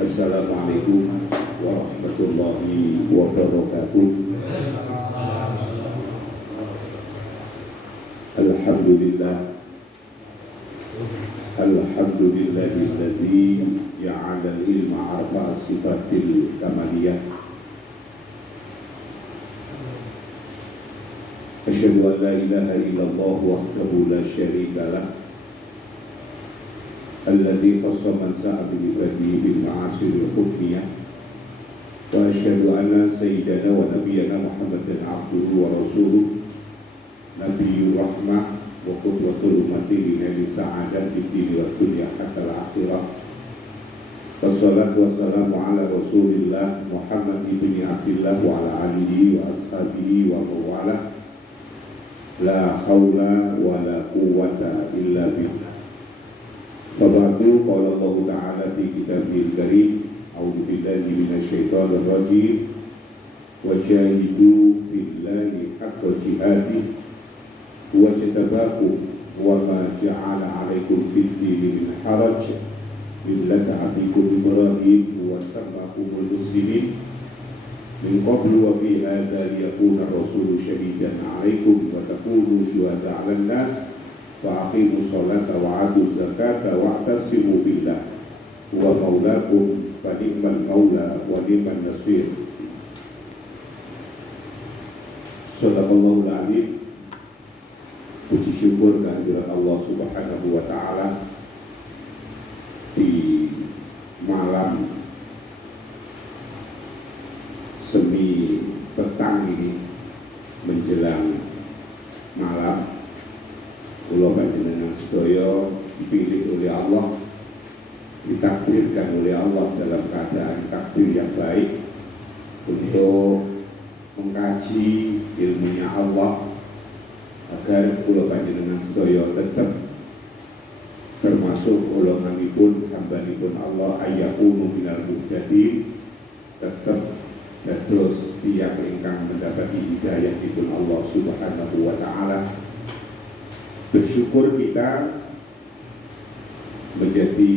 Assalamualaikum warahmatullahi wabarakatuh. Alhamdulillahilladzi ja'ala al-ilma arba'a sifatil kamaliyah. Asyhadu an la ilaha illallah wahdahu la syarika lah. Alladzi khassa man sa'a bi ibadihi bil ma'asiril hukmiyah. Wa asyhadu anna sayyidana wa nabiyyana Muhammadan abduhu wa rasuluh nabiyyur rahmah wa qudwatul ummati li sa'adat fid dini wa dunya hatta al-akhirah. Wassalatu wassalamu ala Rasulillah Muhammad ibn Abdillah wa ala alihi wa ashabihi wa mawala. La haula wa la quwwata illa billah. Fabadu qala Allah Ta'ala fi kitabihil karim. A'udzu billahi minasyaitonir rajim. Wajahidu billahi haqqa jihadih. Wajtabakum wa ma ja'ala 'alaikum fid dini min haraj. Millata abikum Ibrahim wa sammakumul muslimin min qablu wa fi hadha liyakuna rasulu syahidan 'alaikum wa takunu syuhada'a 'alan nas wa aqimus sholata wa atuz zakata wa i'tasimu billah wa maulakum fa ni'mal maula wa ni'man nasir. Shadaqallahul 'azim. Puji syukur kehadirat Allah Subhanahu wa taala di malam semi petang ini menjelang malam, kula panjenengan sedaya dipilih oleh Allah, ditakdirkan oleh Allah dalam keadaan takdir yang baik untuk mengkaji ilmunya Allah agar kula panjenengan sedaya tetap termasuk golonganipun hambanipun Allah ayyakunu minal muhtadin, tetap dados tiyang ingkang mendapati hidayahipun Allah Subhanahu wa taala. Bersyukur kita menjadi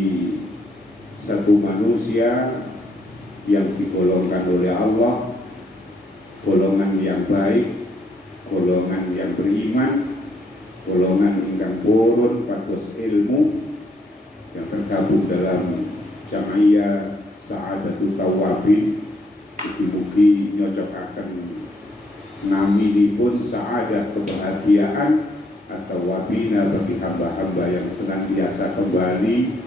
satu manusia yang digolongkan oleh Allah, golongan yang baik, golongan yang beriman, golongan ingkang purun pados ilmu, yang tergabung dalam Jam'iyah Sa'adatul Tawwabin. Mugi-mugi nyocokaken naminipun sa'adah kebahagiaan atau wabina bagi hamba-hamba yang senantiasa kembali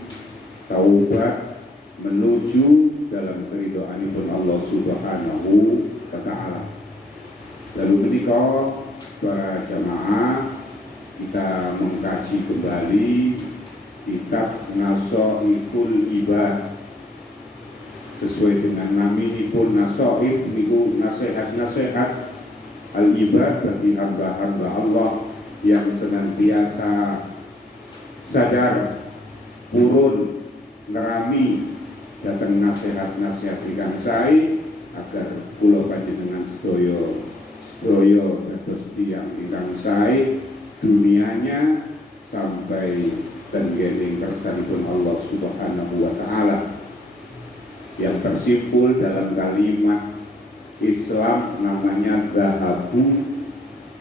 taubat menuju dalam keridhaanipun Allah Subhanahu wa taala. Lalu menika para jamaah, kita mengkaji kembali kitab Nasoihul Ibad. Sesuai dengan naminipun Nasoih niku nasihat-nasihat al-ibad bagi hamba-hamba Allah yang senantiasa sadar purun nerami datang nasihat-nasihat ingkang sae agar kula panjenengan sedaya dados tiyang ingkang sae dunianya sampai tenggene kersanipun Allah Subhanahu wa taala, yang tersimpul dalam kalimat Islam namanya dhahabu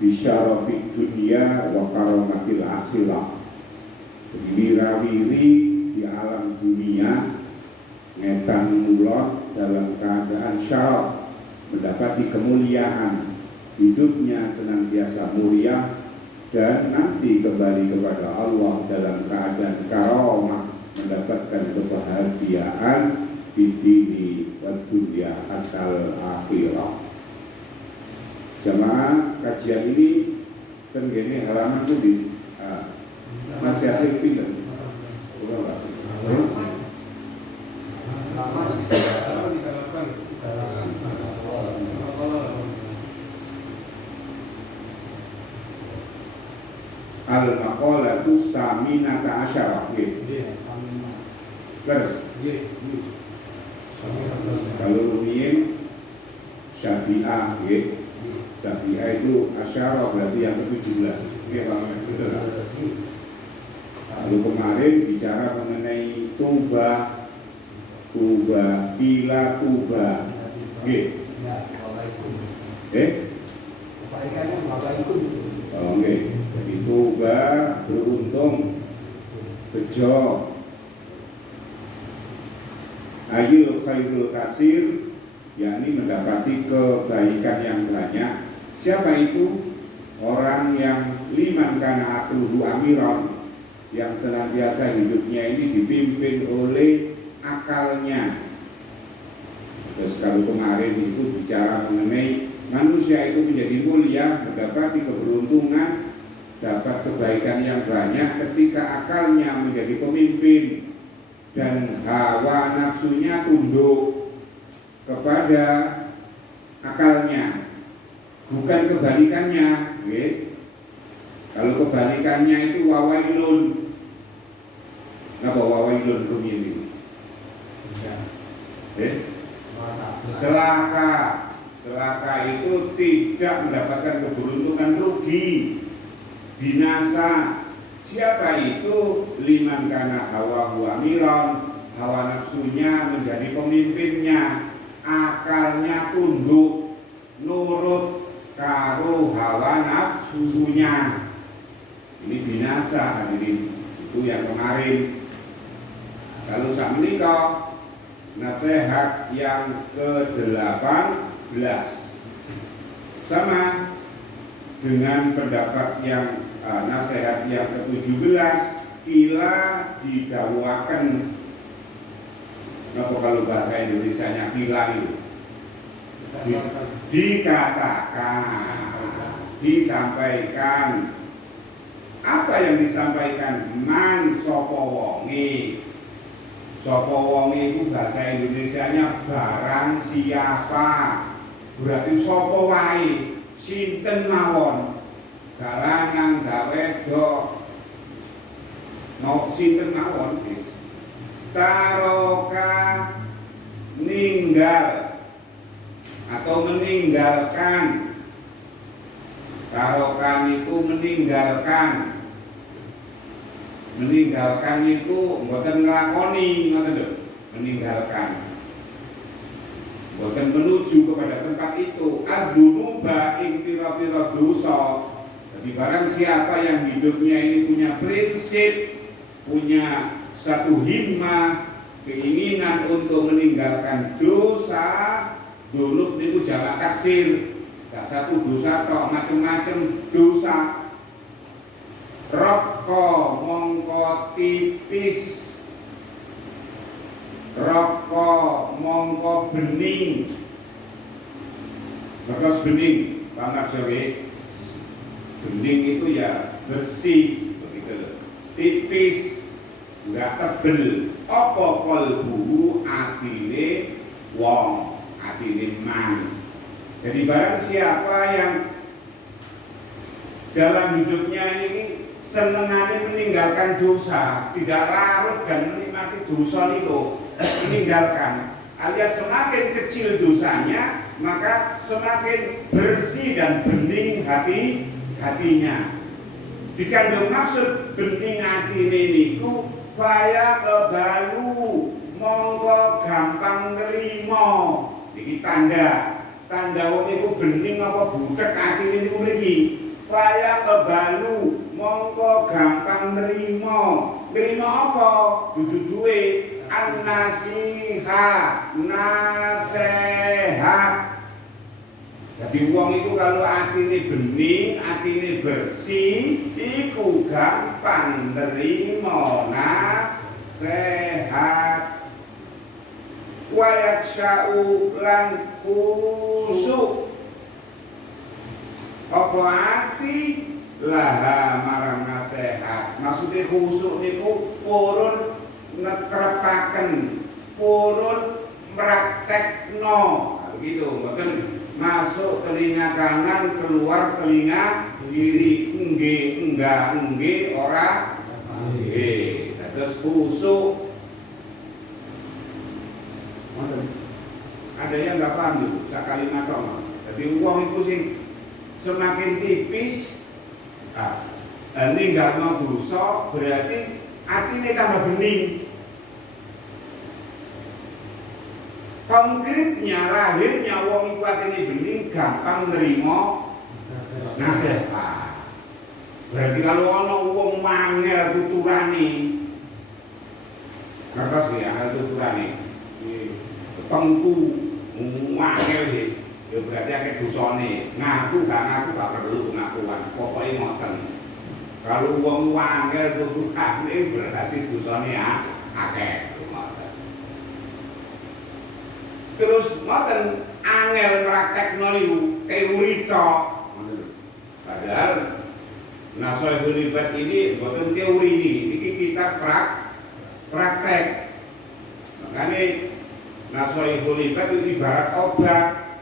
bisyarafid dunya wa karamatil akhirah. Wirawiri di alam dunia ngetan mulot dalam keadaan syaraf, mendapati kemuliaan, hidupnya senantiasa mulia, dan nanti kembali kepada Allah dalam keadaan karamah, mendapatkan kebahagiaan di dini wa dunya hatal akhirah. Jamaah, kajian ini tenggene halaman itu di masih akhir pinten. Al-maqalatu saminata asyarah. Terus kalau rumiyin Syafi'ah, Syafi'ah itu asyarah berarti yang ke-17. Lalu kemarin bicara mengenai Tuba tuba ila tuba. Nggih. Oh nggih. Jadi tuba beruntung, bejo. Ayul khairul kasir, yakni mendapati kebaikan yang banyak. Siapa itu? Orang yang liman kana aqluhu amiron, yang senantiasa hidupnya ini dipimpin oleh akalnya. Terus kalau kemarin itu bicara mengenai manusia itu menjadi mulia, mendapati keberuntungan, dapat kebaikan yang banyak ketika akalnya menjadi pemimpin dan hawa nafsunya tunduk kepada akalnya, bukan kebalikannya. Kalau kebalikannya itu wawailun. Apa wawailun rumini? Celaka. Celaka itu tidak mendapatkan keberuntungan, rugi, binasa. Siapa itu? Liman kana hawahu amiron, hawa nafsunya menjadi pemimpinnya, akalnya tunduk nurut karo hawa nafsunya. Ini binasa hadirin. Itu yang kemarin. Kalau sak menika nasihat yang ke-18 sama dengan pendapat yang nasihat yang ke-17. Kila didakwakan. Apa kalau bahasa Indonesianya kila itu? Dikatakan, disampaikan. Apa yang disampaikan? Man sopo wongi. Sopo wongi itu bahasa Indonesianya barang siapa. Berarti sopo wae, sinten mawon, dalanang dawedok, mau sinten mawon guys. Taroka ninggal atau meninggalkan. Tarokan itu meninggalkan. Meninggalkan itu mboten nglakoni, ngoten lho. Meninggalkan. Mboten menuju kepada tempat itu. Ad-dunuba ing pira-pira dosa. Jadi barang siapa yang hidupnya ini punya prinsip, punya satu himmah, keinginan untuk meninggalkan dosa, dunub niku jamak taksir. Gak satu dosa tok, macam-macam dosa. Roko mongko tipis, roko mongko bening, bekas bening, pangkat Jawa. Bening itu ya bersih, begitu. Tipis, enggak tebel. Apa kalbu atine wong, atine man. Jadi barang siapa yang dalam hidupnya ini senengane meninggalkan dosa, tidak larut dan menikmati dosa itu, meninggalkan, alias semakin kecil dosanya, maka semakin bersih dan bening hatinya. Dikandung maksud bening hati niku faya kebalu mongko gampang nerimo. Iki tanda wong iku bening apa butek atine niku mriki. Faya kebalu mongko gampang nerimo. Nerimo apa? Dudu duwe an-nasihat, nasehat. Jadi wong itu kalau atine bening, atine bersih, iku gampang nerimo nasehat. Wayak sya'u lan khusuk. Apa ati laha marang nasihat. Maksudnya khusuk niku purun netrepaken, purun praktekno. Begitu, mboten masuk telinga kanan, keluar telinga kiri, enggak, ora. Terus khusuk. Ada yang nggak paham itu, sakalimat dong. Jadi uang itu sih semakin tipis, ninggal mau dosa berarti hatinya tambah bening. Konkretnya lahirnya wong iku atine bening gampang nerima nasihat. Berarti kalau ana wong mangel tuturane, ngertos ya angel tuturane. Tengku mangel wis, ya berarti akeh dosane. Ngaku gak perlu pengakuan. Pokoke ngoten. Kalau wong mangel tuturane berarti dosane akeh. Terus ngoten angel praktekno niku teori tok. Padahal Nashihul Ibad ini bukan teori ini kita praktek. Makanya Nashihul Ibad itu ibarat obat.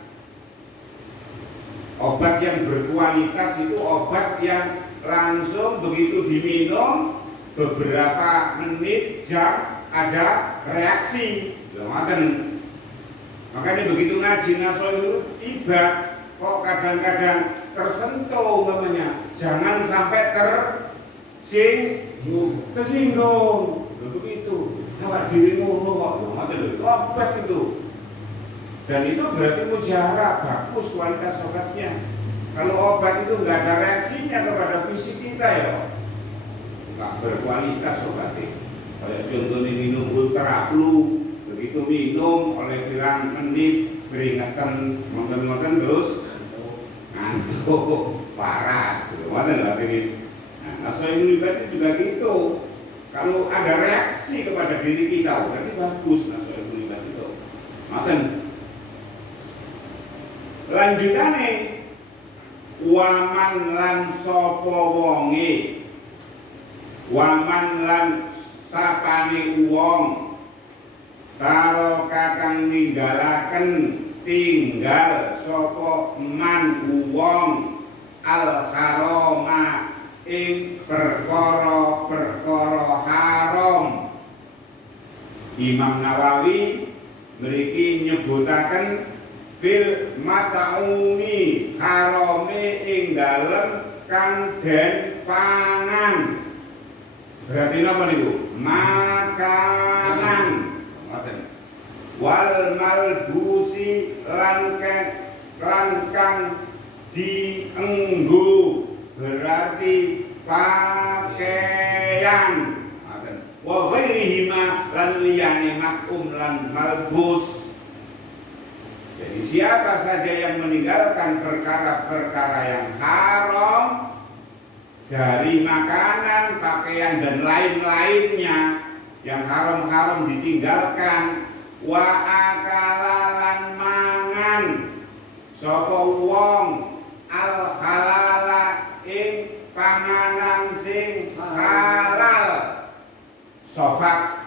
Obat yang berkualitas itu obat yang langsung begitu diminum beberapa menit jam ada reaksi. Makanya begitu ngaji Nashihul Ibad kok kadang-kadang tersentuh namanya, jangan sampai tersinggung. Begitu. Awak diri ngono kok, obat itu. Dan itu berarti mujarab, bagus kualitas obatnya. Kalau obat itu nggak ada reaksinya kepada fisik kita ya, nggak berkualitas obatnya. Kayak contohnya minum Ultra Flu, begitu minum oleh pirang menit keringetan, makan terus ngantuk, paras, ngoten lho ini. Nah, Nashihul Ibad juga gitu. Kalau ada reaksi kepada diri kita, berarti bagus Nashihul Ibad itu. Ngoten. Lanjutane waman lan sapa wonge, waman lan sapane wong karo kakang ninggalaken tinggal sapa man wong al harama ing perkara-perkara haram. Imam Nawawi mriki nyebutaken fil mat'umi harame ing dalem kang den pangan. Berarti napa niku? Makanan. Ngoten. Wal malbusi lan kang dienggo berarti pakaian. Wa ghairihima lan liyane makum lan malbus. Jadi siapa saja yang meninggalkan perkara-perkara yang haram dari makanan, pakaian dan lain-lainnya yang haram-haram ditinggalkan, wa akalalan mangan sapa wong al halala ing panganan sing halal. Sofat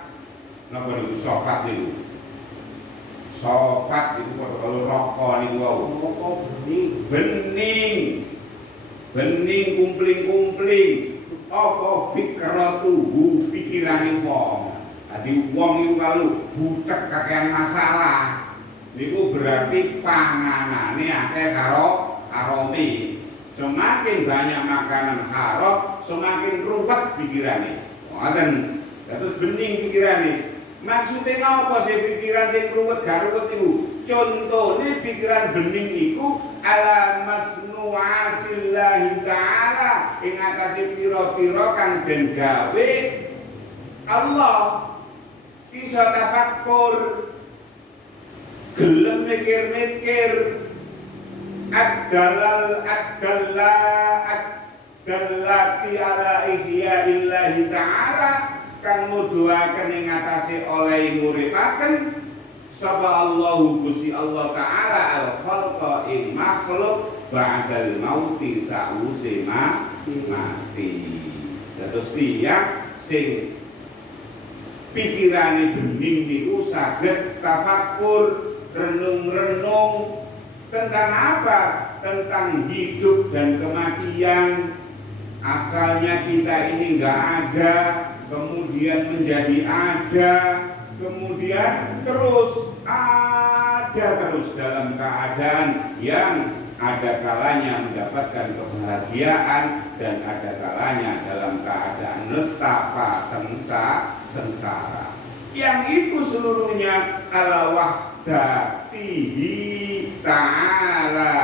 napa niku sofat niku? Sofat itu kalau rokok niku wau. Bening kumpling-kumpling apa fikratuhu pikirane wong. Dadi wong iku kalau butek kakean masalah niku berarti panganane akeh karo harame. Semakin banyak makanan haram, semakin ruwet pikirane. Ngoten. Terus bening pikirane. Maksudnya apa sih pikiran sing ruwet gak ruwet iku? Contohnya pikiran bening iku ala masnu'atillahi ta'ala ing atase pira-pira kang den gawe Allah. Bisa tafakkur, gelem mikir-mikir, ad-dallati ala ihya'illahi ta'ala kang nuduhaken ing atase oleh nguripaken sapa Allahu Gusti Allah taala al khalqa ing makhluk ba'dal mauti sa'use mati. Dados tiyang sing pikirane bening niku saged tafakkur, renung-renung tentang apa? Tentang hidup dan kematian. Asalnya kita ini enggak ada, kemudian menjadi ada, kemudian terus ada terus dalam keadaan yang ada kalanya mendapatkan kebahagiaan dan ada kalanya dalam keadaan nestapa sengsara. Yang itu seluruhnya ala dzatihi ta'ala,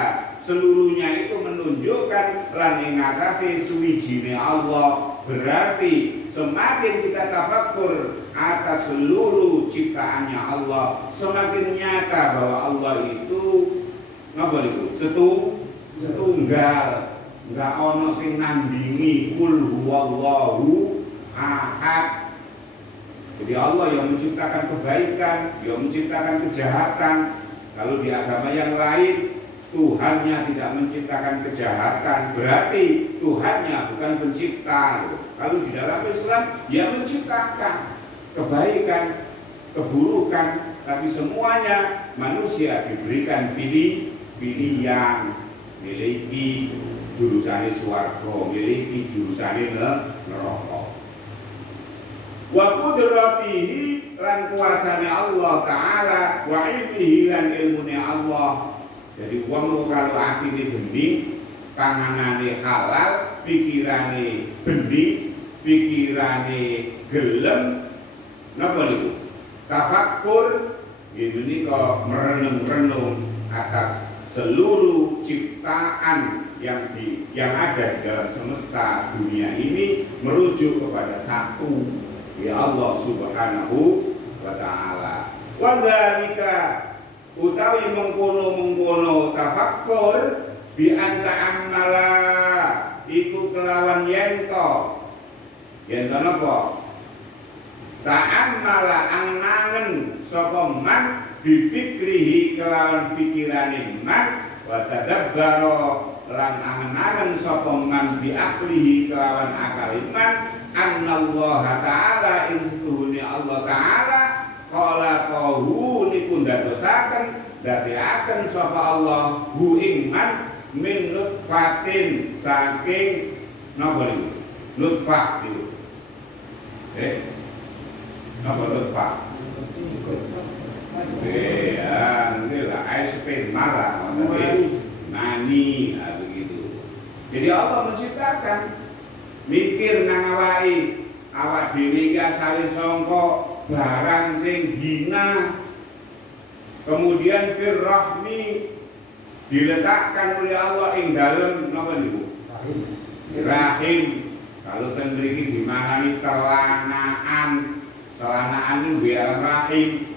seluruhnya itu menunjukkan lan ing atase suwijine Allah. Berarti semakin kita tafakkur atas seluruh ciptaannya Allah, semakin nyata bahwa Allah itu napa niku? Setunggal, enggak ono sing nandingi. Qul huwallahu ahad. Jadi Allah yang menciptakan kebaikan, yang menciptakan kejahatan. Kalau di agama yang lain Tuhannya tidak menciptakan kejahatan, berarti Tuhannya bukan pencipta. Kalau di dalam Islam Dia menciptakan kebaikan, keburukan, tapi semuanya manusia diberikan pilihan, miliki jurusane swarga, miliki jurusane neraka. Wa qudratihi lan kuasane Allah Ta'ala, wa ilmihi lan ilmune Allah. Jadi wong kalau atine bening, panganane halal, pikirane bening, pikirane gelem, napa niku? Tafakkur, ini kok merenung-renung atas seluruh ciptaan yang ada di dalam semesta dunia ini, merujuk kepada satu, ya Allah Subhanahu wa Ta'ala. Wa dzalika utawi mengkono tafakkur bi anta amala iku kelawan yento napa ta'ammala angen sapa man bi fikrihi kelawan pikirane man, wa tadabbara lan angen sapa man bi aklihi kelawan akal man, annallaha ta'ala insuhune Allah Ta'ala khalaqahu niku ndadosaken dadiaken sapa Allah hu ing man min nutfatin saking napa niku nutfah niku napa nutfah lah sperma lah mani begitu. Jadi Allah menciptakan mikir nang awak dhewe iki asale saka barang sing hina, kemudian firrahmi diletakkan oleh Allah ing dalem napa niku? Rahim. Kalau ten mriki dimaknani celanaan niku biar rahim.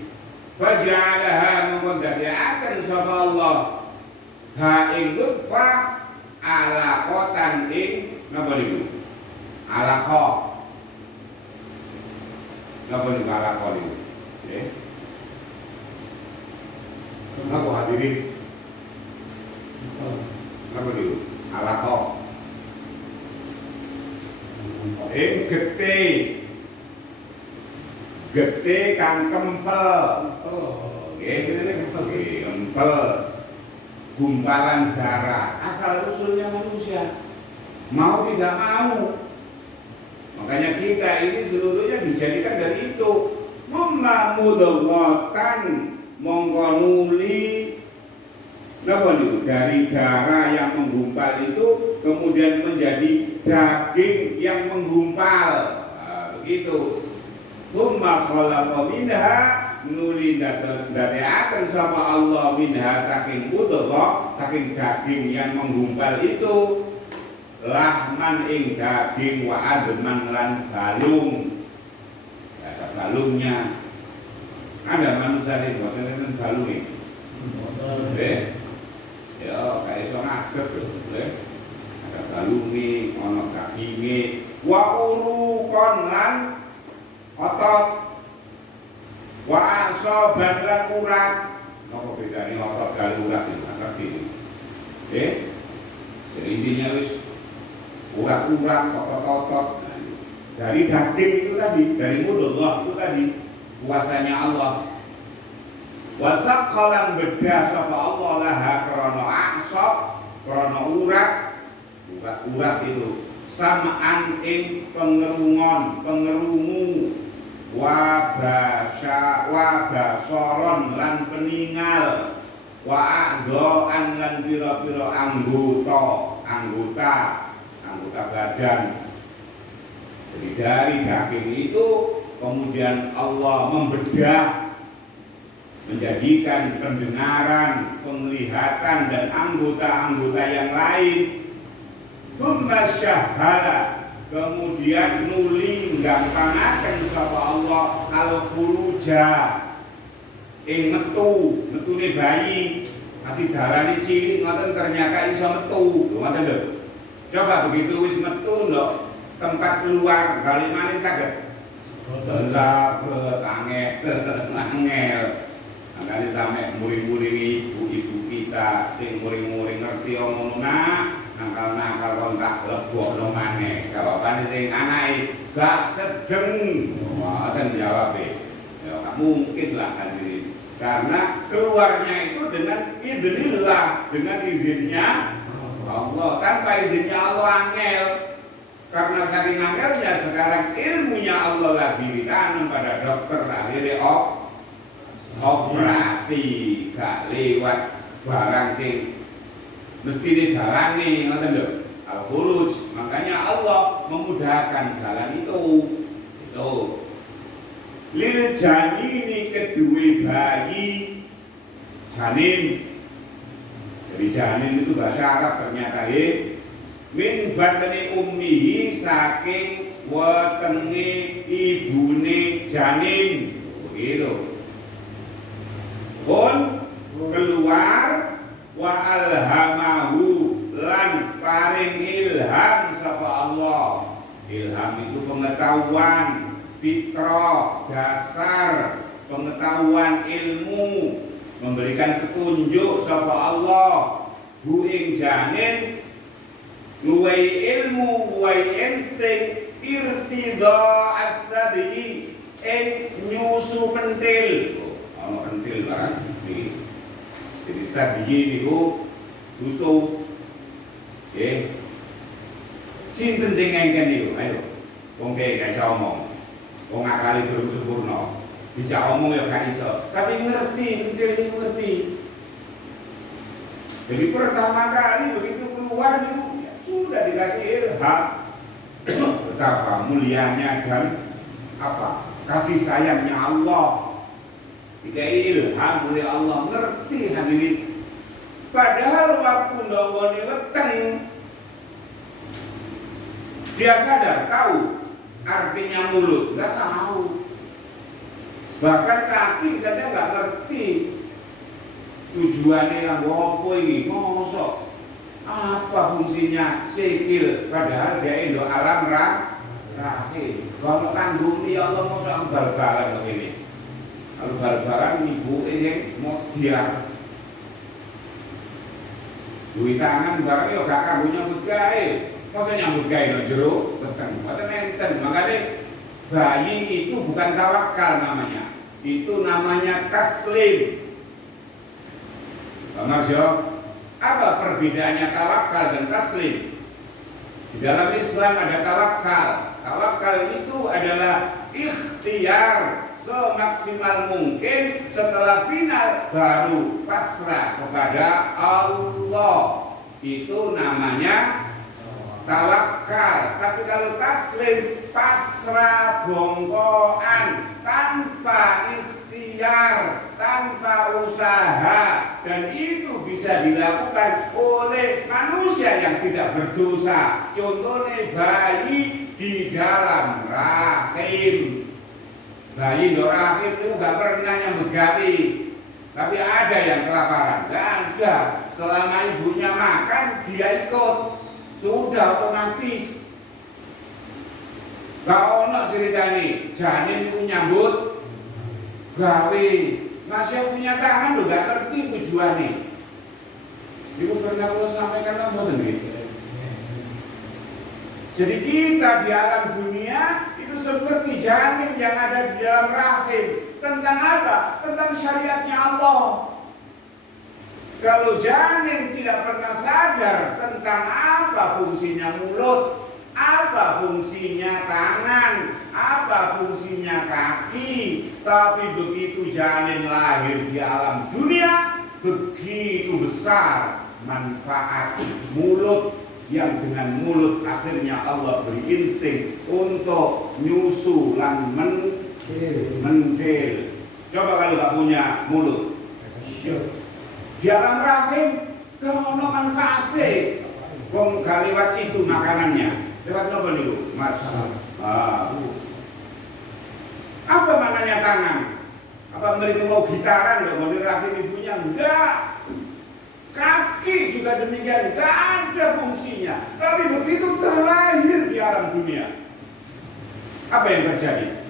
Faja'alaha mongko dadiaken sapa Allah ha ing nutfah alaqatan ing napa niku? Alaqah. Napa niku alaqah niku? Nggih. Napa hadirin? Napa niku? Alaqah. Getih kang kempel. Nggih, kempel. Gumpalan darah, asal usulnya manusia. Mau tidak mau. Makanya kita ini seluruhnya dijadikan dari itu. Mudghatan mongko nuli napa niku? Dari darah yang menggumpal itu kemudian menjadi daging yang menggumpal. Nah, begitu. Tsumma khalaqa minha nuli dadiaken sapa Allah minha saking mudghah, saking daging yang menggumpal itu lahman ing daging wa adman lan balung. Ada balungnya. Ada manusia di boten balung iki. Ya, kae iso ngadeg lho. Ada balunge, ana daginge, wa urukon lan otot, wa asoban lan urat. Napa bedane otot karo urat iki? Ngerti iki? Jadi intinya wis urat-urat, otot-otot. Dari daging itu tadi, dari mudghah itu tadi kuasanya Allah. Wasaqalan bedah sapa Allah laha krana asab, krana urat itu sam'an ing pengerungu wa basaron lan peningal wa a'dha'an lan pira-pira anggota badan. Jadi dari daging itu kemudian Allah membedah menjadikan pendengaran, penglihatan dan anggota-anggota yang lain. Tsumma syahhala, kemudian nuli nggampangaken sapa Allah al-khuluja ing metune bayi masih darane cilik ngoten ternyata iso metu ngoten lho. Coba begitu wis metu ndok tempat keluar bali maneh saged angel. Makanya sampai muring-muring ibu-ibu kita sing muring-muring ngerti omong nakal-nakal kontak lebokno maneh. Jawabane sing anake gak sedeng. Ngoten jawabe. Ya gak mungkin lah hadirin. Karena keluarnya itu dengan idznillah, dengan izinnya Allah. Tanpa izinnya Allah angel. Karena saking angelnya sekarang ilmunya Allah lagi ditanam pada dokter akhirnya operasi gak lewat barang sing mesti didalani ngoten lho al-khuruj. Makanya Allah memudahkan jalan itu lil janini kedua bayi janin. Jadi janin itu bahasa Arab ternyata min batni ummihi saking wetenge ibune janin begitu. Pun keluar wa alhamahu lan paring ilham sapa Allah. Ilham itu pengetahuan fitrah, dasar pengetahuan ilmu, memberikan petunjuk sapa Allah hu ing janin luwai ilmu, luwai insting irtidha as-sadi nyusu pentil. Ono pentil barang iki. Jadi sadi niku nyusu. Nggih. Sinten sing ngengken niku? Ayo. Wong gak iso omong. Wong akale durung sempurna. Bisa omong ya gak iso. Tapi ngerti, pentil niku ngerti. Jadi pertama kali begitu keluar niku sudah dikasih ilham betapa mulianya dan kasih sayangnya Allah. Dikai ilham oleh Allah, ngerti hadirin. Padahal waktu ndawone weteng dia sadar, tahu artinya mulut, nggak tahu. Bahkan kaki saja nggak ngerti tujuannya yang apa ini, mosok apa fungsinya sikil, padahal dia indo alam rahim. Kalau tanggung ya Allah mosok bal-balan begini. Kalau bal-balan ibu yang mau dia duit tangan barang ya gak kanggo nyambut gawe. Masa nyambut gawe nang jero weteng. Mboten enten. Makanya bayi itu bukan tawakal namanya. Itu namanya taslim. Pak Marsyo, apa perbedaannya tawakal dan taslim? Di dalam Islam ada tawakal. Tawakal itu adalah ikhtiar semaksimal mungkin, setelah final baru pasrah kepada Allah. Itu namanya tawakal. Tapi kalau taslim, pasrah bongkoan, tanpa ikhtiar, tanpa usaha, dan itu bisa dilakukan oleh manusia yang tidak berdosa. Contohnya bayi di dalam rahim. Bayi di rahim itu gak pernah nyambut gawe, tapi ada yang kelaparan. Gak ada. Selama ibunya makan, dia ikut. Sudah otomatis. Gak ono ceritanya janin itu nyambut gawe. Masih punya tangan lo gak ngerti tujuannya. Itu pernah kalau sampaikan apa gitu. Jadi kita di alam dunia itu seperti janin yang ada di dalam rahim. Tentang apa? Tentang syariatnya Allah. Kalau janin tidak pernah sadar tentang apa fungsinya mulut, apa fungsinya tangan, apa fungsinya kaki, tapi begitu janin lahir di alam dunia, begitu besar manfaat mulut, yang dengan mulut akhirnya Allah beri insting untuk nyusu lan mentil. Coba kalau nggak punya mulut. Di alam rahim gak ono manfaate. Wong gak lewat itu makanannya. Lewat apa nih, Mas? Apa maknanya tangan? Apa mereka mau gitaran loh, mau dirahim ibunya? Enggak. Kaki juga demikian, enggak ada fungsinya. Tapi begitu terlahir di alam dunia, apa yang terjadi?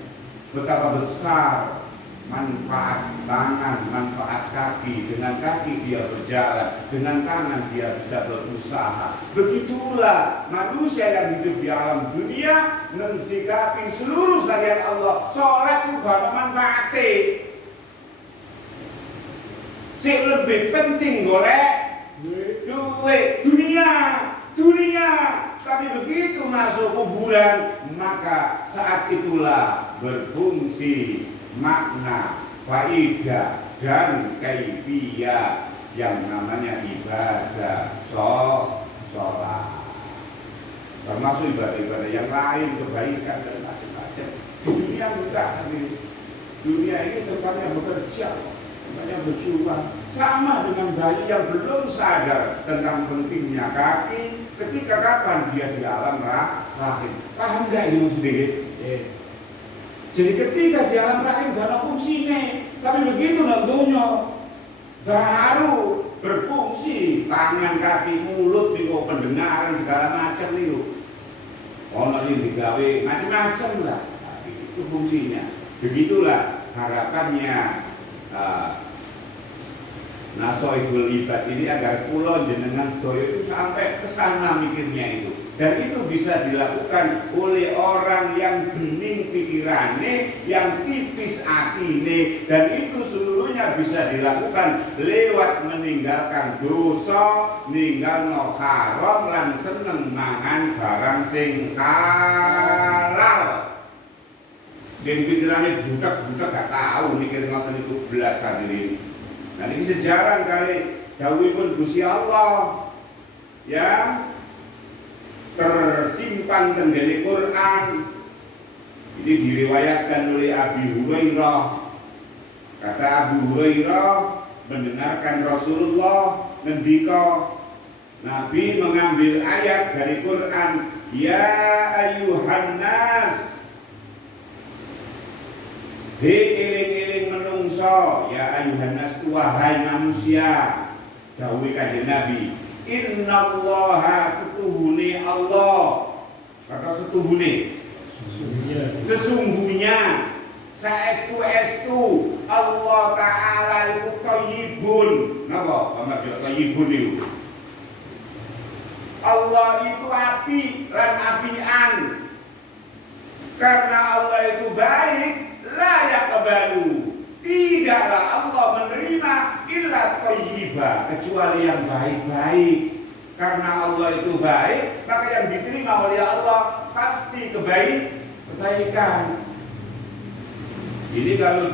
Betapa besar manfaat tangan, manfaat kaki. Dengan kaki dia berjalan, dengan tangan dia bisa berusaha. Begitulah manusia yang hidup di alam dunia mensikapi seluruh syariat Allah. Sholat juga ada manfaatnya. Yang lebih penting golek duit dunia. Tapi begitu masuk kuburan, maka saat itulah berfungsi makna, faidah dan kaifiyah yang namanya ibadah sholat. Termasuk ibadah-ibadah yang lain, kebaikan dan macam-macam. Di dunia enggak, dunia ini tempatnya bekerja, tempatnya berjuang. Sama dengan bayi yang belum sadar tentang pentingnya kaki. Ketika kapan dia di alam rahim? Paham nggak ini maksudnya? Jadi ketika di alam rahim gak ada fungsinya, tapi begitu nantinya baru berfungsi tangan, kaki, mulut, nih, pendengaran segala macam nih. Ono yang digawe macam-macam lah, itu fungsinya. Begitulah harapannya Nasoihul Ibad ini agar pulau jenengan sedaya itu sampai ke sana mikirnya itu. Dan itu bisa dilakukan oleh orang yang bening pikirannya, yang tipis hatine, dan itu seluruhnya bisa dilakukan lewat meninggalkan dosa, ninggalno haram lan seneng mangan barang sing halal. Sing pikirannya budak-budak gak tahu mikir ngoten niku belas hadirin. Nah ini sejarah kali dawuhipun Gusti Allah yang tersimpan tengene Quran. Ini diriwayatkan oleh Abi Hurairah. Kata Abu Hurairah mendengarkan Rasulullah ngendika, Nabi mengambil ayat dari Quran, ya ayyuhan nas, hei eling-eling menungso, ya ayyuhan nas, wahai manusia, dawuh kanjeng Nabi, innallaha setuhune Allah. Kata setuhune, sesungguhnya saestu-estu Allah Ta'ala itu thayyibun. Napa? Maksud thayyibun itu Allah itu api lan apian. Karena Allah itu baik, la yaqbalu, tidaklah Allah menerima illa thayyiba, kecuali yang baik-baik. Karena Allah itu baik, maka yang diterima oleh Allah pasti kebaikan. Ini kalau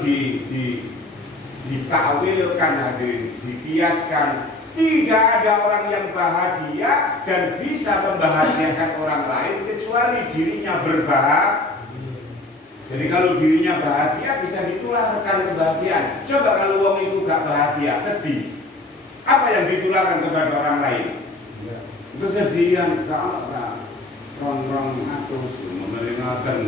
ditakwilkan, dikiaskan, tidak ada orang yang bahagia dan bisa membahagiakan orang lain kecuali dirinya berbahagia. Jadi kalau dirinya bahagia bisa ditularkan kebahagiaan. Coba kalau wong itu gak bahagia, sedih, apa yang ditularkan kepada orang lain? Kesedihan, rong atus, memeringatan,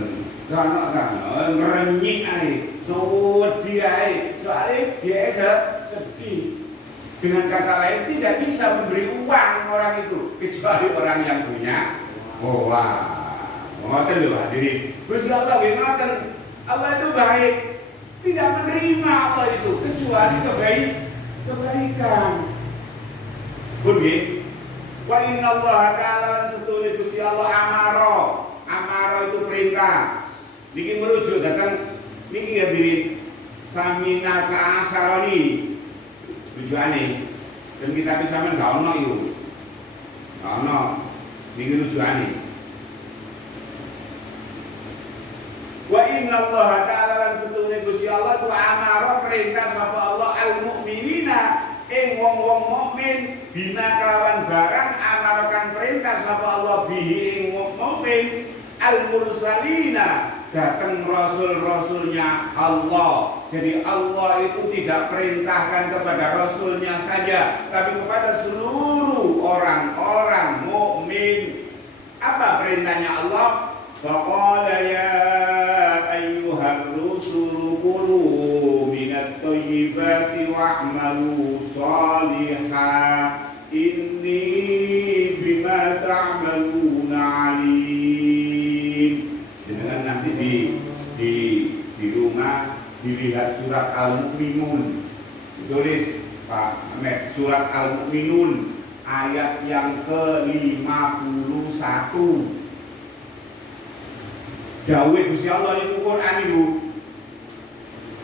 ngerenyik aja, sedih aja, soalnya dia sedih. Dengan kata lain tidak bisa memberi uang orang itu kecuali orang yang punya. Ngoten lho hadirin. Gusti Allah ngoten. Allah itu baik. Tidak menerima Allah itu kecuali kebaikan. Pun nggih. Wa innallaha ta'ala lan setune Gusti Allah amaro itu perintah. Niki merujuk datang niki hadirin samina ta'asaroni. Tujuane dan kita bisa men gak ono yo. Gak ono niki tujuane. Wa innallaha ta'ala lan setune Gusti Allah tu amara perintah sapa Allah al-mukminina ing wong-wong mukmin bina kelawan barang amarakan perintah sapa Allah bihi ing wong mukmin al-mursalina, datang rasul-rasulnya Allah. Jadi Allah itu tidak perintahkan kepada rasulnya saja, tapi kepada seluruh orang-orang mukmin. Apa perintahnya Allah? Faqala ya ayyuhar rusulu kulu minat thayyibati wa'malu shalihan inni bima ta'maluna alim. Dengan nanti di rumah dilihat surat Al-Mu'minun, ditulis Pak Ahmed, surat Al-Mu'minun ayat yang ke-51. Dawuh Gusti Allah di Quran itu,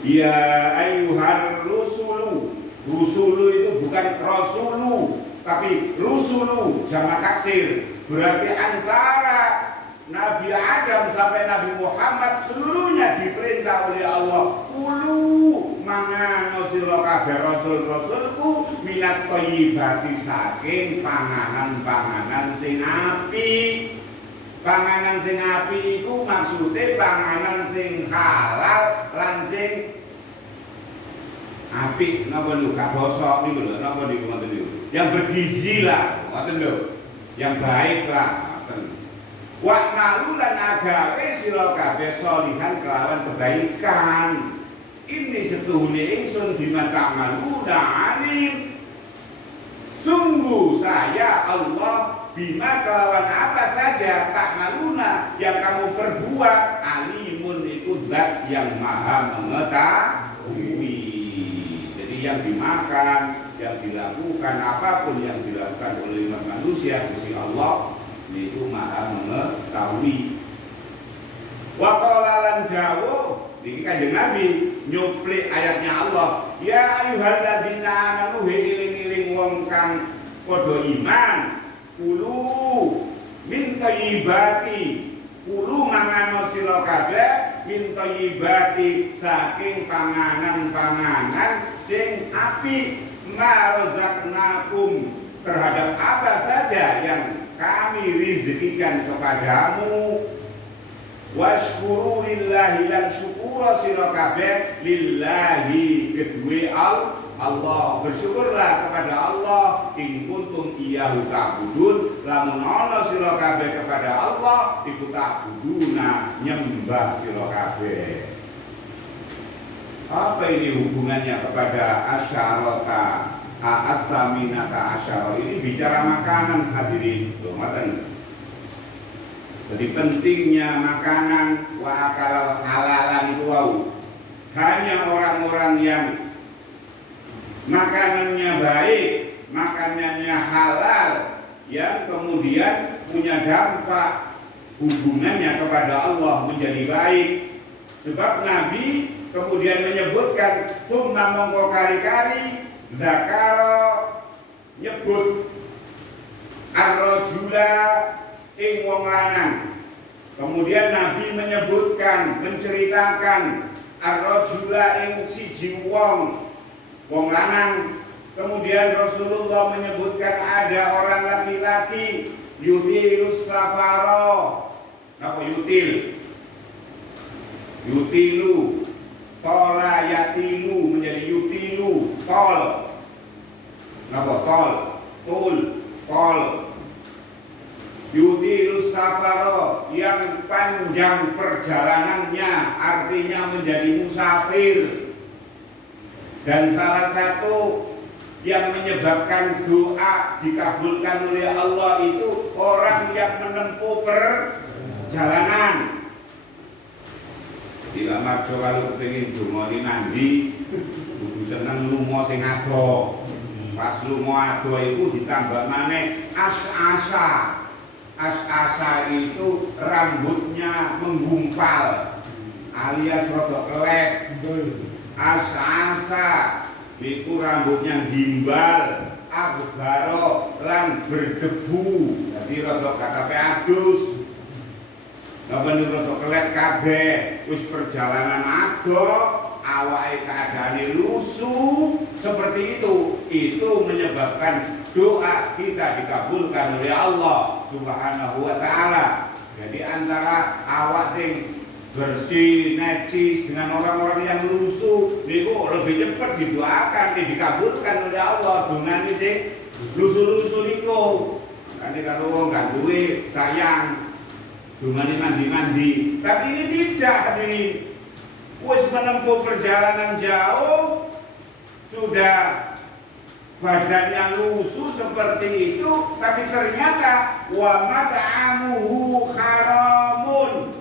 ya ayyuhar rusulu. Rusulu itu bukan rasulu, tapi rusulu jamak taksir. Berarti antara Nabi Adam sampai Nabi Muhammad seluruhnya diperintah oleh Allah, kulu mangan sira kabeh rasul-rasulku minat thayyibati, saking panganan-panganan sing apik. Panganan sing apik iku maksude panganan sing halal lan sing apik. Napa niku gak bosok niku lho, napa niku ngoten niku. Yang bergizi lah, ngoten lho. Yang baik lah, ngoten. Wa malu lan agawe sira kabeh sholihan kelawan kebaikan. Ini setuhune ingsun bima ta'maluna alim. Sungguh saya Allah bima kelawan apa saja ta'maluna yang kamu perbuat, alimun itu zat yang maha mengetahui. Jadi yang dimakan, yang dilakukan, apapun yang dilakukan oleh manusia, Gusti Allah itu maha mengetahui. Wa qala lan jawuh iki Kanjeng Nabi nyuplik ayatnya Allah, ya ayyuhalladzina amanu iling-iling wong kang padha iman, kulu min thayyibati, kulu mangano sira kabeh min thayyibati, saking panganan-panganan sing apik, ma razaqnakum, terhadap apa saja yang kami rezekikan kepadamu. Washkuru lillahi, lan syukura sira kabeh lillahi kedue Allah, bersyukurlah kepada Allah, in kuntum iyyahu ta'budun, lamun ana sira kabeh kepada Allah iku ta'buduna, nyembah sira kabeh. Apa ini hubungannya kepada asyarata as-saminata asyara? Ini bicara makanan hadirin, ngoten. Jadi pentingnya makanan wa akalal halalan itu wau. Hanya orang-orang yang makanannya baik, makanannya halal, yang kemudian punya dampak hubungannya kepada Allah menjadi baik. Sebab Nabi kemudian menyebutkan summa mongko kari-kari zakaro, nyebut ar-rajula ing wong lanang. Kemudian Nabi menyebutkan, menceritakan ar-rajula ing siji wong lanang. Kemudian Rasulullah menyebutkan ada orang laki-laki yutilus safaro. Napa yutil? Yutilu, tola yatilu menjadi yutilu, tol. Napa tol? Tul, tol. Yutilus safaro, yang panjang perjalanannya, artinya menjadi musafir. Dan salah satu yang menyebabkan doa dikabulkan oleh Allah itu orang yang menempuh perjalanan. Tidak marjo kalau kepingin dumoni nandi, kudu seneng lunga sing ado. Pas lunga ado itu ditambah maneh as-asa. As-asa itu rambutnya menggumpal alias rada kelek. As-asa itu rambutnya gimbal, agbaro lan berdebu. Jadi rada katape adus. Napa niku rada kelek kabeh, wis perjalanan ado, awake keadaane lusuh seperti itu menyebabkan doa kita dikabulkan oleh Allah Subhanahu wa taala. Jadi antara awak sing bersih, necis dengan orang-orang yang lusuh, niku lebih cepat didoakan, dikabulkan oleh Allah. Dungane sing lusuh-lusuh niku. Makanya kalau wong gak duwe sayang, dungane mandi-mandi. Tapi ini tidak, hadirin. Wis menempuh perjalanan jauh, sudah badannya lusuh seperti itu, tapi ternyata wa mat'amuhu haramun,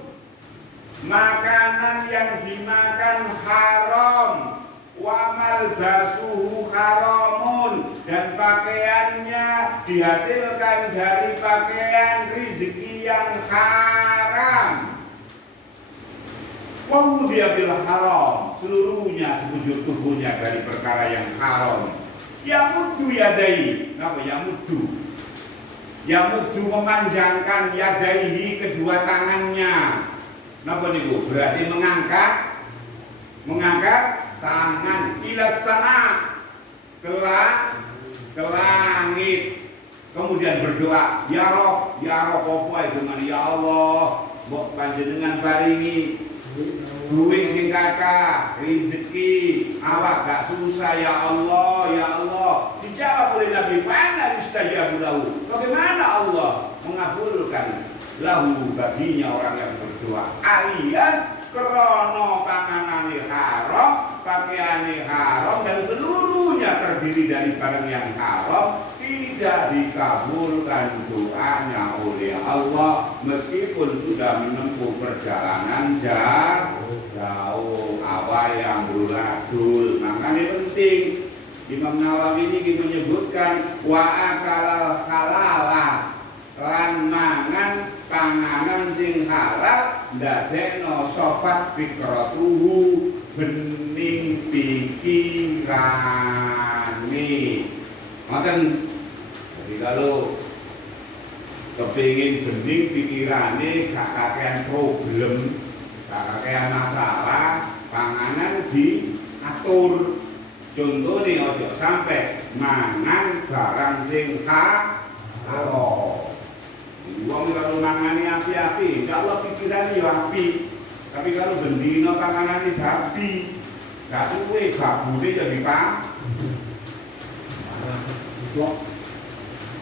makanan yang dimakan haram, wa malbasuhu haramun, dan pakaiannya dihasilkan dari pakaian rezeki yang haram. Wa wudhiya bil haram, seluruhnya sekujur tubuhnya dari perkara yang haram. Yamuddu yadai, apa yamuddu? Yamuddu memanjangkan yadaihi, kedua tangannya. Napa niku? Berarti mengangkat tangan ila sama, ke langit. Kemudian berdoa, ya Rob apa itu man, ya Allah, mbok panjenengan paringi duit sing kakak, rezeki, awak gak susah ya Allah, ya Allah. Dijawab oleh Nabi, mana istajabu lahu? Bagaimana Allah mengabulkan lahu baginya orang yang berdoa? Alias krono panganane haram, pakaiane haram, dan seluruhnya terdiri dari barang yang haram, tidak dikabulkan doanya oleh Allah meskipun sudah menempuh perjalanan jauh, awal yang beruladul. Makanya penting Imam Nawawi ini menyebutkan wa akal halala, lan mangan panganan sing halal ndadekno sofat fikratuhu, bening pikirane. Ngoten. Jadi kalau kepingin bening pikirane, gak kakean problem, gak kakean masalah, panganan diatur. Contoh nih, ojo sampai mangan barang sing haram. Wong kalau mangani api-api, insya Allah pikirannya api. Tapi kalau bendino panganane babi, gak suwe babune jadi pang.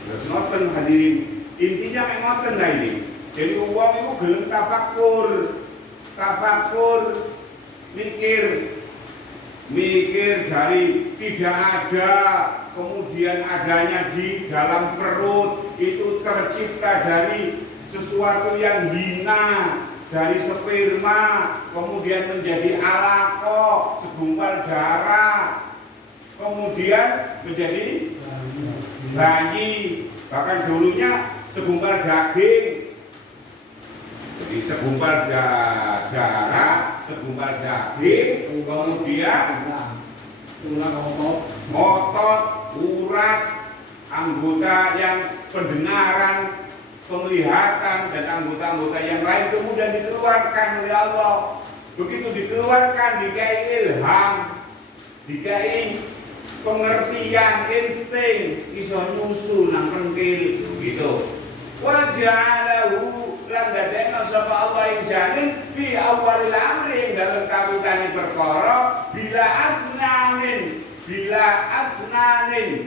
Terus ngoten hadirin, intinya ngoten lah ini. Jadi uang itu gelem tafakur, mikir dari tidak ada, kemudian adanya di dalam perut, itu tercipta dari sesuatu yang hina, dari sperma, kemudian menjadi alaqah, segumpal darah, kemudian menjadi bayi, bahkan dulunya segumpal daging. Jadi segumpal darah, segumpal daging, kemudian otot, urat, anggota yang pendengaran, penglihatan, dan anggota-anggota yang lain kemudian dikeluarkan oleh Allah. Begitu dikeluarkan, dikai ilham, dikai pengertian, insting, iso nyusu nang pengkil gitu. Wa ja'alahu, lan dadekno sapa Allah ing jamin fi awalil amri, dalam kawitane perkara bila asnanin,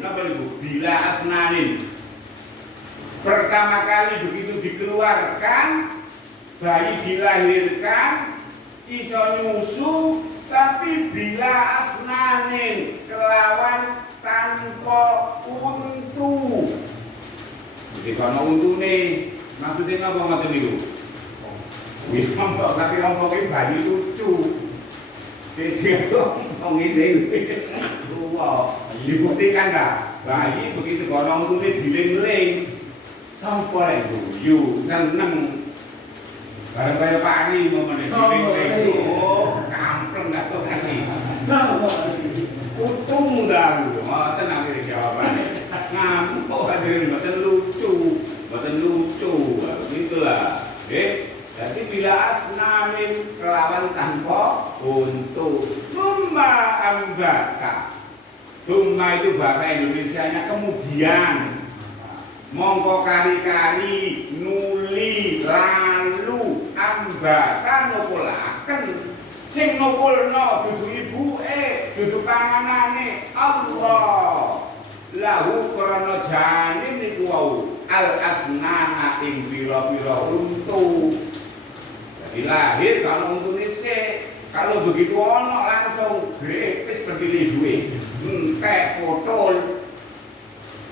napa niku? Bila asnanin. Pertama kali begitu dikeluarkan, bayi dilahirkan, iso nyusu, tapi bila asnanin, kelawan tanpa untu. Jadi kalau untu nih, maksudnya apa ngoten niku? Wis ompok, tapi ompoknya bayi lucu. Sejak wong iki wow, dibuktikan dah. Bayi begitu kalau untu nih diling-ling, sampai guyu seneng. Bareng kaya pari momene diling-ling. Oh, kampung dak kok iki. Untung dah, ngoten akhire jawabane. Ngamuk hadirin, mboten lucu, begitulah. Jadi bila asnamin, kelawan tanpa untu. Tumma ambaka. Tumma itu bahasa Indonesianya kemudian. Mongko kari-kari, nuli, lali, ambatan nukulaken sing nukulno dudu ibuke dudu panganane Allah lahu krana janin niku wau al asnana ing pira-pira untu. Jadi lahir kalau untune sik, kalau begitu ono langsung grepes berdiri duit entek potol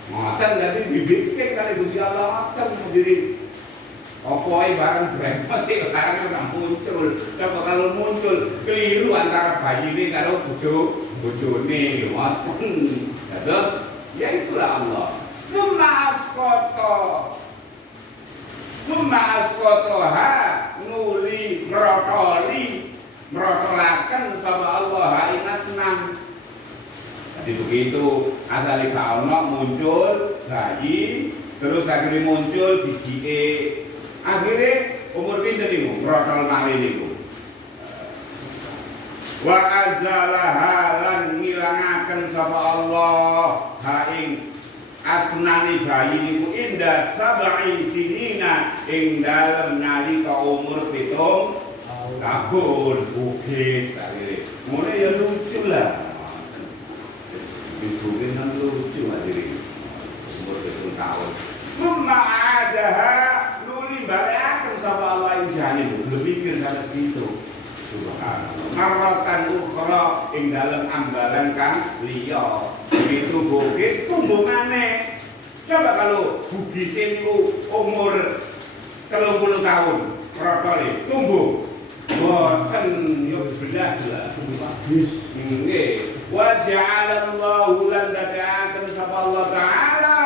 ngoten dadi dibikin kali Gusti Allah ngoten sendiri apa ae barang bremes sik barang ora muncul. Coba kalau muncul keliru antara bayi ini karo bojone ngoten. Terus ya itulah Allah. Summa asqata nuli merotolaken sama Allah ing asnam. Jadi begitu asale gak ono muncul bayi terus akhirnya muncul didike akhirnya umur pinten niku merotol malih niku. Wa azalaha lan ngilangaken sapa Allah ha ing asnani bayi niku inda sab'i sinina ing dalem nalika umur 7 tahun. Oke sekali. Mulai ya lucu lah. Diskusi kan lucu hadirin. Umur 7 tahun. Summa adaha nuli balaken sapa Allah ing janin. Belum pikir sampai situ. Subhanallah. Marratan ukhra ing dalem ambalan kang liya. Begitu bugis tumbuh maneh. Coba kalau bugis niku umur 30 tahun, protole tumbuh. Boten yo belas lah. Bugis. Nggih. Wa ja'alallahu lan dadaaken sapa Allah taala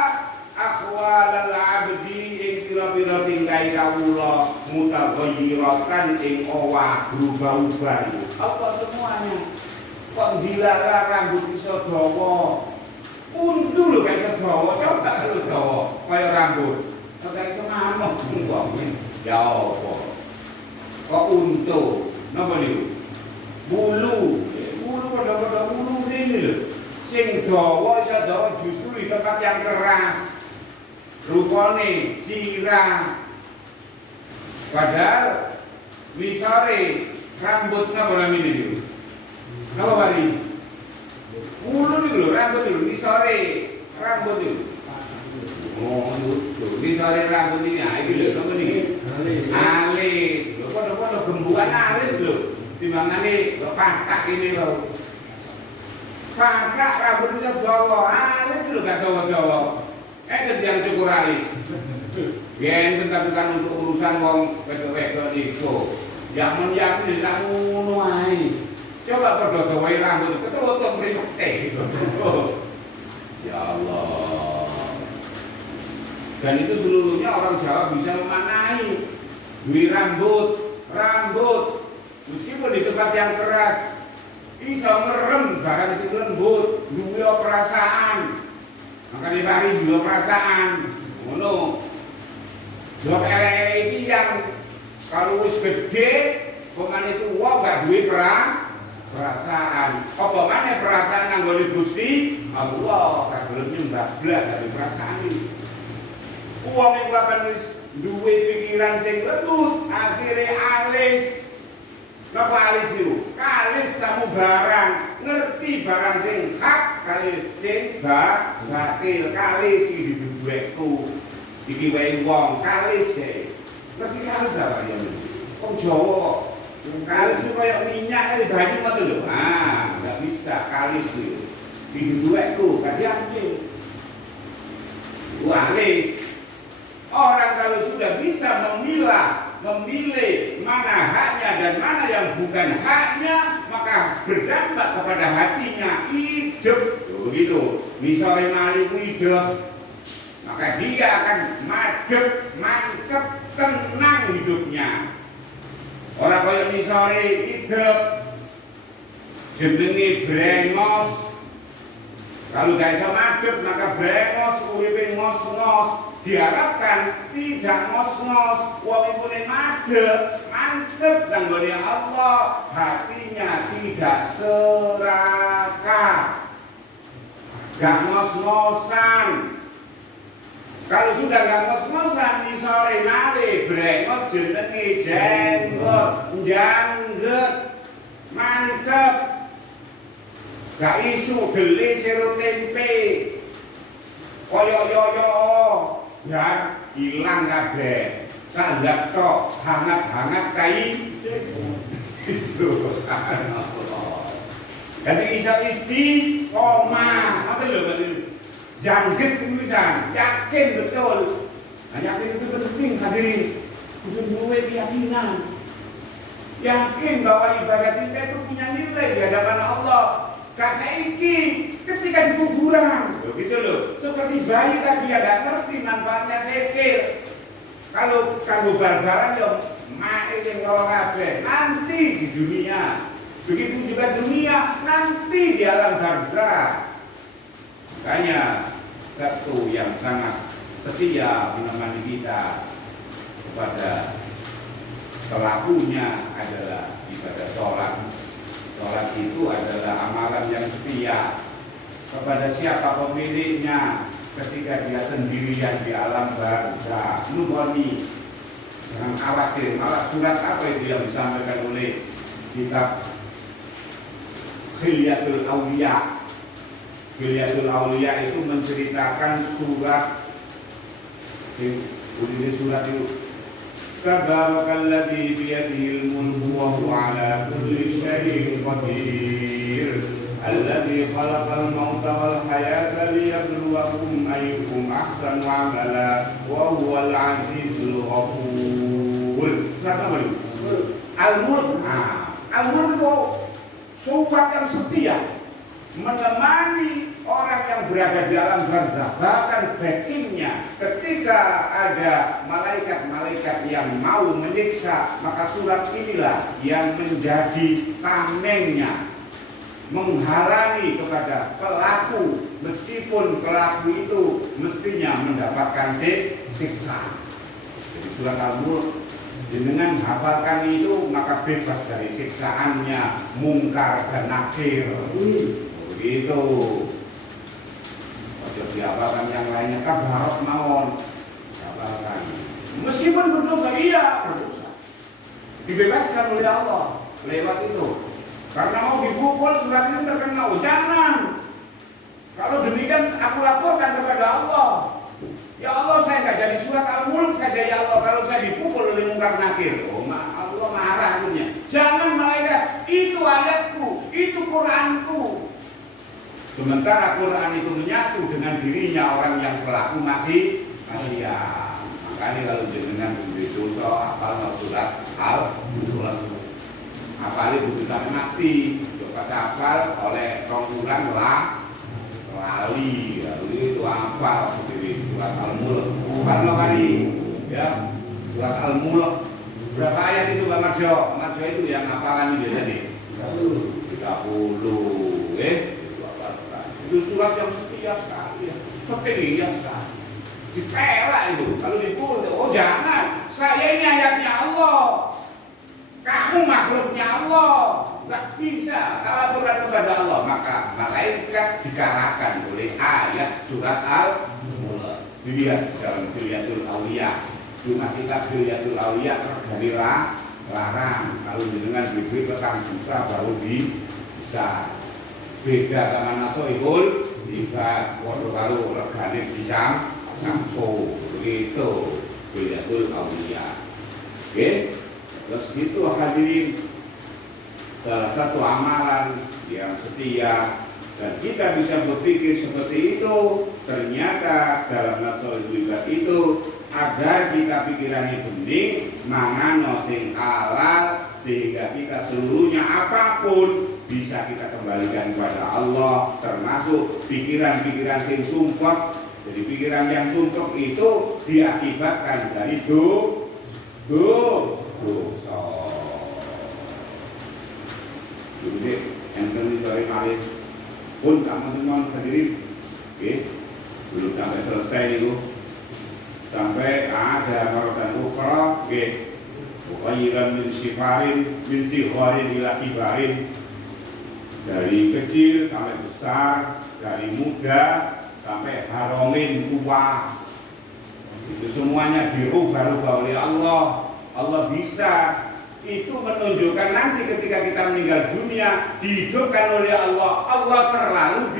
akhwalal abdi ing pira-pira tingkai kawula mutaghayyiratan ing owah berubah-ubah. Apa semuanya? Kok dilarang rambut iso dawa? Untu lho gak iso dawa, coba kalau dawa kaya rambut. Kok gak iso manuk kok. Ya apa? Kok untu? Napa niku? Bulu pada bulu ini lho. Sing dawa iso dawa justru di tempat yang keras. Rupane sirah. Padahal misare rambut napa namine niku? Napa bari? Bulu niku lho, rambut niku misare rambut niku. Oh, niku misare rambut ini iki lho napa niki? Alis. Lho padha-padha gembukan alis lho. Timbangane patak ini lho. Patak rambut iso dawa, alis lho gak dawa-dawa. Yang cukur alis. Yen tentang untuk urusan wong wedok-wedok niku. Yang menyapu sak ngono ae. Coba padha dawae rambut ketutup mripete. Ya Allah. Dan itu seluruhnya orang Jawa bisa memanai. Duwe rambut meskipun di tempat yang keras bisa merem barang sing lembut, duwe perasaan. Makanya bari juga perasaan, ngono. Job elek iki yang kalau wis gede, pemane tuwa gak duwe perasaan. Apa maneh perasaan nanggone Gusti Allah, gak gelem nyembah blas dari perasaan iki. Wong iku kapan wis duwe pikiran sing lembut, akhire alis. Napa alis niku? Kalis samu barang, ngerti barang sing hak kali sing batil. Kalis iki diduduhku. Iki wae wong kalis e. Ngerti kalis apa ya? Wong Jawa. Kalis itu kaya minyak kali banyu ngoten lho. Ah, enggak bisa kalis niku. Diduduhku, kadhe ambil. Walis. Orang kalau sudah bisa memilih mana haknya dan mana yang bukan haknya, maka berdampak kepada hatinya hidup. Begitu. Misalnya maliku hidup, maka dia akan madep, mantep, tenang hidupnya. Orang kaya misalnya hidup jenenge brengos. Kalau gak bisa madep, maka brengos, uripe ngos-ngos. Diharapkan tidak ngos-ngos, wong ipune madhep, mantep nang nggone Allah, hatinya tidak serakah. Gak ngos-ngosan. Kalau sudah nggak ngos-ngosan di sore nale brengos jenenge jenggot, janggut, mantep. Gak isu deli siru tempe, koyo yo ya hilang kabeh. Sandak tok hangat-hangat kai isu. Jadi iso istiqomah, apa lho janggut tulisan, yakin betul. Nah, yakin itu penting hadirin. Kudu duwe keyakinan. Yakin bahwa ibadah kita itu punya nilai di hadapan Allah. Gak saiki ketika di kuburan, gitu loh. Seperti bayi tadi ada ngerti manfaatnya zikir. Kalau kanggo barbaran yo mae sing ora kabeh. Nanti di dunia, begitu juga dunia, nanti di alam barzakh. Makanya satu yang sangat setia menemani kita kepada pelakunya adalah ibadah sholat. Sholat itu adalah amalan yang setia kepada siapa pemiliknya ketika dia sendirian di alam barzakh. Nuhoni, jangan khawatir. Malah surat apa itu yang disampaikan oleh kitab Khilyatul Awliya. Khilyatul Awliya itu menceritakan surat itu Tabarakalladzi biyadihil mulku wa huwa ala kulli syai'in qadir. Alladzi khalaqal mauta wal hayata liyabluwakum ayyukum ahsanu amala wa huwal azizul ghafur. Surat apa itu? Al-Mulk. Al-Mulk itu surat yang setia menemani orang yang berada di alam barzakh. Bahkan backingnya ketika ada malaikat-malaikat yang mau menyiksa, maka surat inilah yang menjadi tamengnya, menghalangi kepada pelaku, meskipun pelaku itu mestinya mendapatkan siksa. Jadi surat Al-Mulk, dengan hafalkan itu maka bebas dari siksaannya mungkar dan nakir. Begitu. Ojo dihafalkan yang lainnya kan harap mawon. Hafalkan. Meskipun berdosa, iya berdosa. Dibebaskan oleh Allah lewat itu. Karena mau dipukul surat ini terkena. Oh, jangan. Kalau demikian aku laporkan kepada Allah. Ya Allah, saya nggak jadi surat Al-Mulk saja ya Allah kalau saya dipukul oleh mungkar nakir. Oh, Allah marah akhirnya. Jangan malaikat, itu ayatku, itu Quranku. Sementara Quran itu menyatu dengan dirinya orang yang pelaku masih ya. Makanya kalau jenengan begitu hafal surat Al-Mulk. Apalagi butuh sampai mati. Coba hafal oleh rongkulan lali, lalu itu apa? Surat Al-Mulk. Karena kali ya surat Al-Mulk. Berapa ayat itu Pak Marjo? Marjo itu yang hafalan dia tadi 30 itu surat yang setia sekali ya. Setia sekali. Ditela itu. Kalau dipukul, oh jangan. Saya ini ayatnya Allah. Kamu makhluknya Allah. Nggak bisa. Kalau berat kepada Allah, maka malaikat dikalahkan oleh ayat surat Al-Mulk. Dilihat dalam Khilyatul Awliya. Cuma kita Khilyatul Awliya dari larang. Kalau dengan bibir petang juta baru bisa. Beda sama Nasoibul jika waktu kalau regane disam samso begitu Khilyatul Awliya. Oke, terus itu hadirin salah satu amalan yang setia dan kita bisa berpikir seperti itu. Ternyata dalam Nasoibul itu agar kita pikirannya bening, mangano sing halal, sehingga kita seluruhnya apapun bisa kita kembalikan kepada Allah, termasuk pikiran-pikiran sing sumpek. Jadi pikiran yang sumpek itu diakibatkan dari dosa. Jadi yang tadi sore kemarin pun sama teman hadirin, belum sampai selesai itu. Sampai ada marotan ukhra, bukhairan min sigharin ila kibarin. Dari kecil sampai besar, dari muda sampai haromin tua. Itu semuanya dirubah-rubah oleh Allah. Allah bisa. Itu menunjukkan nanti ketika kita meninggal dunia dihidupkan oleh Allah. Allah terlalu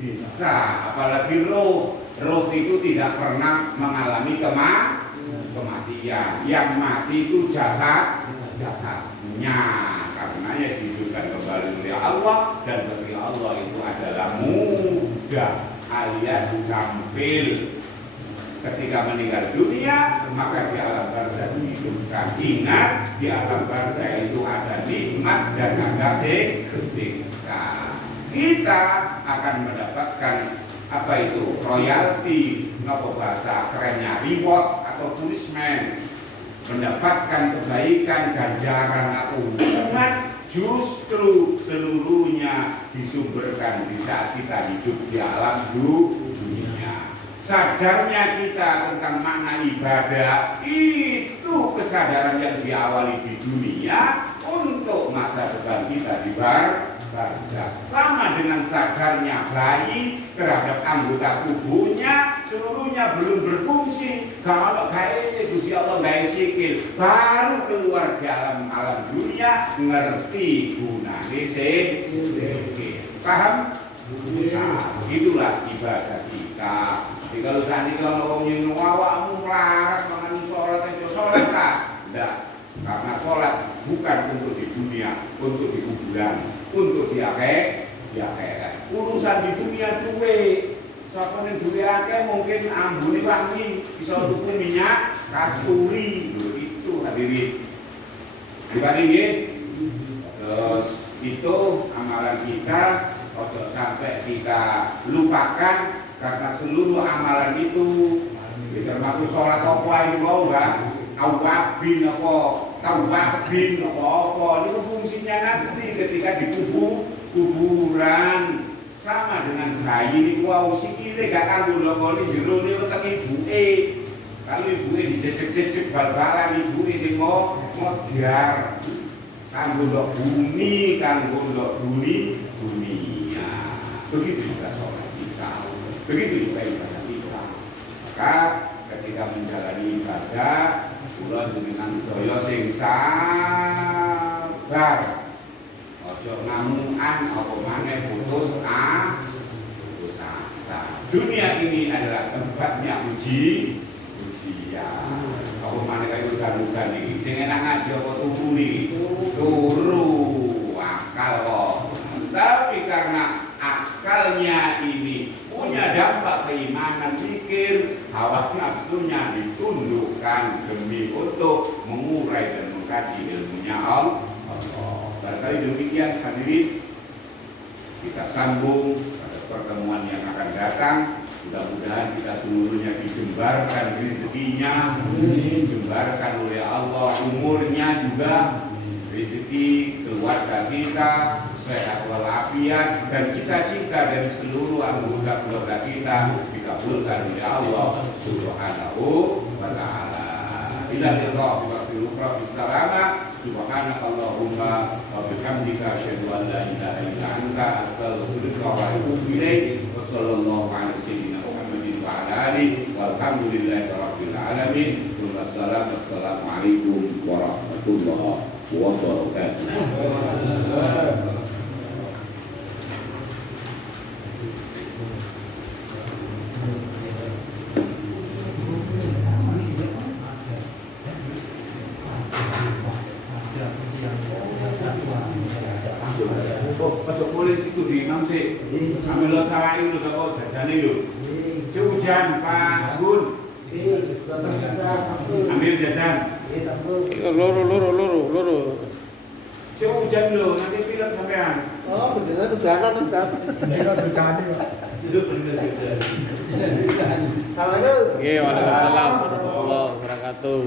bisa. Apalagi roh itu tidak pernah mengalami kematian. Yang mati itu jasadnya, karenanya dihidupkan kembali oleh Allah. Dan bagi Allah itu adalah mudah alias gampil. Ketika meninggal dunia, maka di alam barzakh dihidupkan. Ingat, di alam barzakh itu ada nikmat dan ada siksa. Kita akan mendapatkan apa itu? Royalti, apa bahasa kerennya, reward atau punishment. Mendapatkan kebaikan, ganjaran atau hukuman, justru seluruhnya disumberkan di saat kita hidup di alam dunia. Sadarnya kita tentang makna ibadah itu kesadaran yang diawali di dunia untuk masa depan kita di barzakh. Sama dengan sadarnya bayi terhadap anggota tubuhnya, seluruhnya belum berfungsi. Kalau kayaknya Gusti Allah nggak sikil, baru keluar di alam dunia ngerti gunanya sikil. Paham? Nah, itulah ibadah kita. Jadi kalau tadi kalau ngomongin awakmu melarat mangan sholat aja sholat tak? Tidak, karena sholat bukan untuk di dunia, untuk di kuburan, untuk di akhirat. Urusan di dunia duwe, siapa yang duwe akeh mungkin ambune wangi, bisa tuku minyak kasturi, itu hadirin. Dibanding terus itu amalan kita, ojo sampai kita lupakan. Karena seluruh amalan itu termasuk sholat apa itu mau enggak? Awabin apa itu fungsinya nanti ketika kuburan. Sama dengan bayi ini wow sikile gak kanggo lokoni jero niku tek ibuke. Kalau ibuke dijejek-jejek bal-balan ibuke sing mau diar. Kanggo ndok bumi, kanggo ndok dunia. Begitu juga sholat kita. Begitu juga ibadah kita. Maka ketika menjalani ibadah, kula dengan daya sing sabar. Ojo ngamungan apa maneh putus asa. Dunia ini adalah tempatnya ujian. Apa maneh kaya udan-udan iki. Sing enak ngaji apa turu iki? Turu akal kok. Tapi karena akalnya ini punya dampak keimanan pikir, hawa nafsunya ditundukkan demi untuk mengurai dan mengkaji ilmunya Allah. Barangkali demikian hadirin, kita sambung pada pertemuan yang akan datang. Mudah-mudahan kita seluruhnya dijembarkan rezekinya, dijembarkan oleh Allah, umurnya juga, rezeki keluarga kita sehat walafiat, dan cita-cita dari seluruh anggota keluarga kita dikabulkan oleh Allah Subhanahu wa ta'ala. Ila lillahi wa bi'ukra bisalama subhanakallahumma wa bihamdika asyhadu an la ilaha illa anta astaghfiruka wa atubu ilaik. Wa sallallahu ala sayyidina Muhammadin wa ala alihi walhamdulillahi rabbil alamin. Wassalamu alaikum warahmatullahi wabarakatuh. Ojo kulit itu di imam sih. Ambil lo salah itu lo jajane lo. Hujan Pak Gun. Ambil jajan. Loro. Hujan lo, nanti pilek sampean. Oh, beneran hujanan Ustaz. Beneran hujan ya. Itu bener hujan. Assalamualaikum. Waalaikumsalam warahmatullahi wabarakatuh.